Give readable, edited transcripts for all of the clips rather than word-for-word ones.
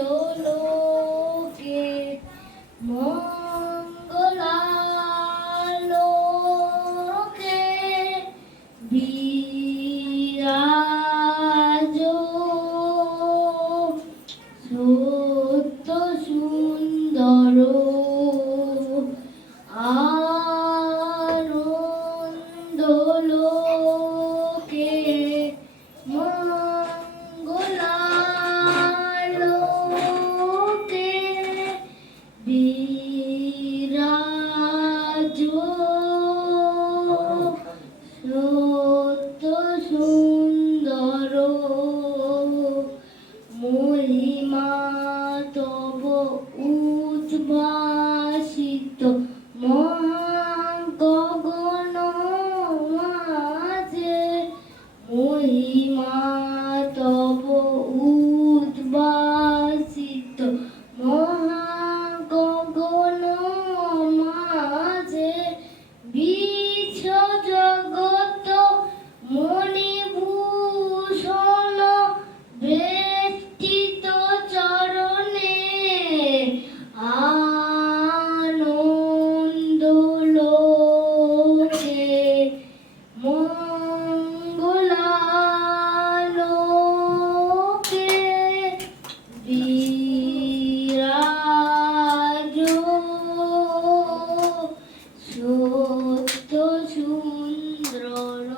আনন্দলোকে মঙ্গলালোকে বিরাজ সত্য সুন্দর আনন্দলোকে মঙ্গলালোকে বিরাজ সত্য সুন্দর মহিমা তব উদ্ভাসিত মহাগগন মাঝে মহিমা তব উদ্ভাসিত মহাগগন মাঝে বিশ্ব জগত মণিভূষণ বেষ্টিত চরণে আনন্দলোকে মঙ্গলালোকে বিরাজ সত্য সুন্দর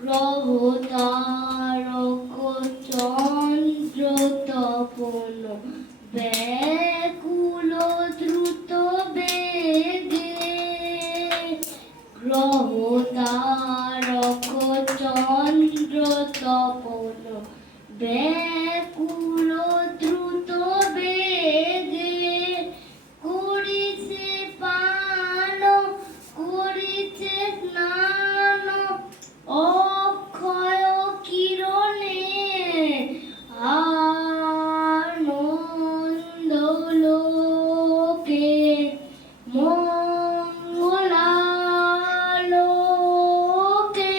গ্রহ তারক চন্দ্র তপন ব্যাকুল দ্রুত বেগে গ্রহ তারক চন্দ্র তপন ব্যাকুল দ্রুত বেগে করিছে পান করিছে স্নান অক্ষয় কিরণে আনন্দলোকে মঙ্গলালোকে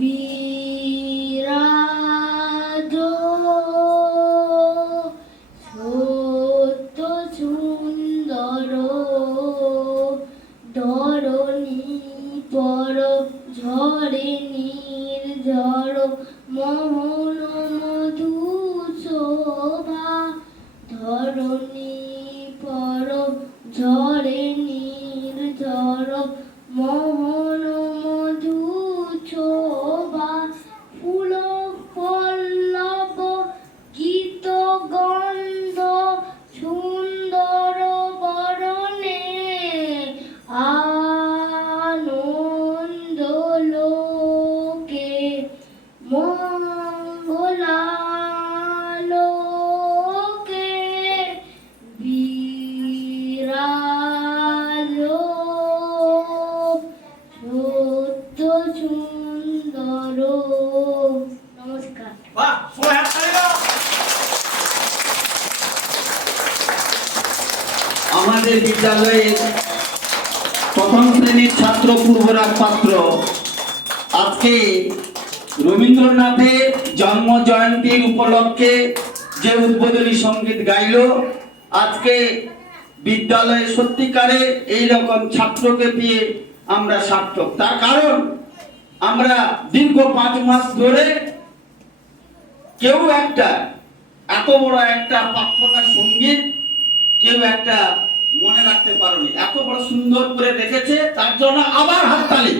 বিরাজ সত্য সুন্দর ধরণী পর ঝরে নির্ঝর মোহন মধু শোভা ধরণী পর ঝরে নির্ঝর মোহন মধু শোভা ফুল পল্লব গীত গন্ধ সুন্দর বরণে আনন্দলোকে মঙ্গলালোকে বিরাজ সত্য সুন্দর। নমস্কার। বাহ, সবাই হাত তালি দাও। আমাদের বিদ্যালয়ের প্রথম শ্রেণীর ছাত্র পূর্বরাগ পাত্র আজকে রবীন্দ্রনাথের জন্ম জয়ন্তীর উপলক্ষে যে উদ্বোধনী সঙ্গীত গাইল, আজকে বিদ্যালয়ে সত্যিকারে এইরকম ছাত্রকে পেয়ে আমরা সার্থক। তার কারণ আমরা দীর্ঘ 5 মাস ধরে কেউ একটা এত বড় একটা প্রার্থনা সঙ্গীত কেউ একটা মনে রাখতে পারেনি, এত বড় সুন্দর করে রেখেছে, তার জন্য আবার হাততালি।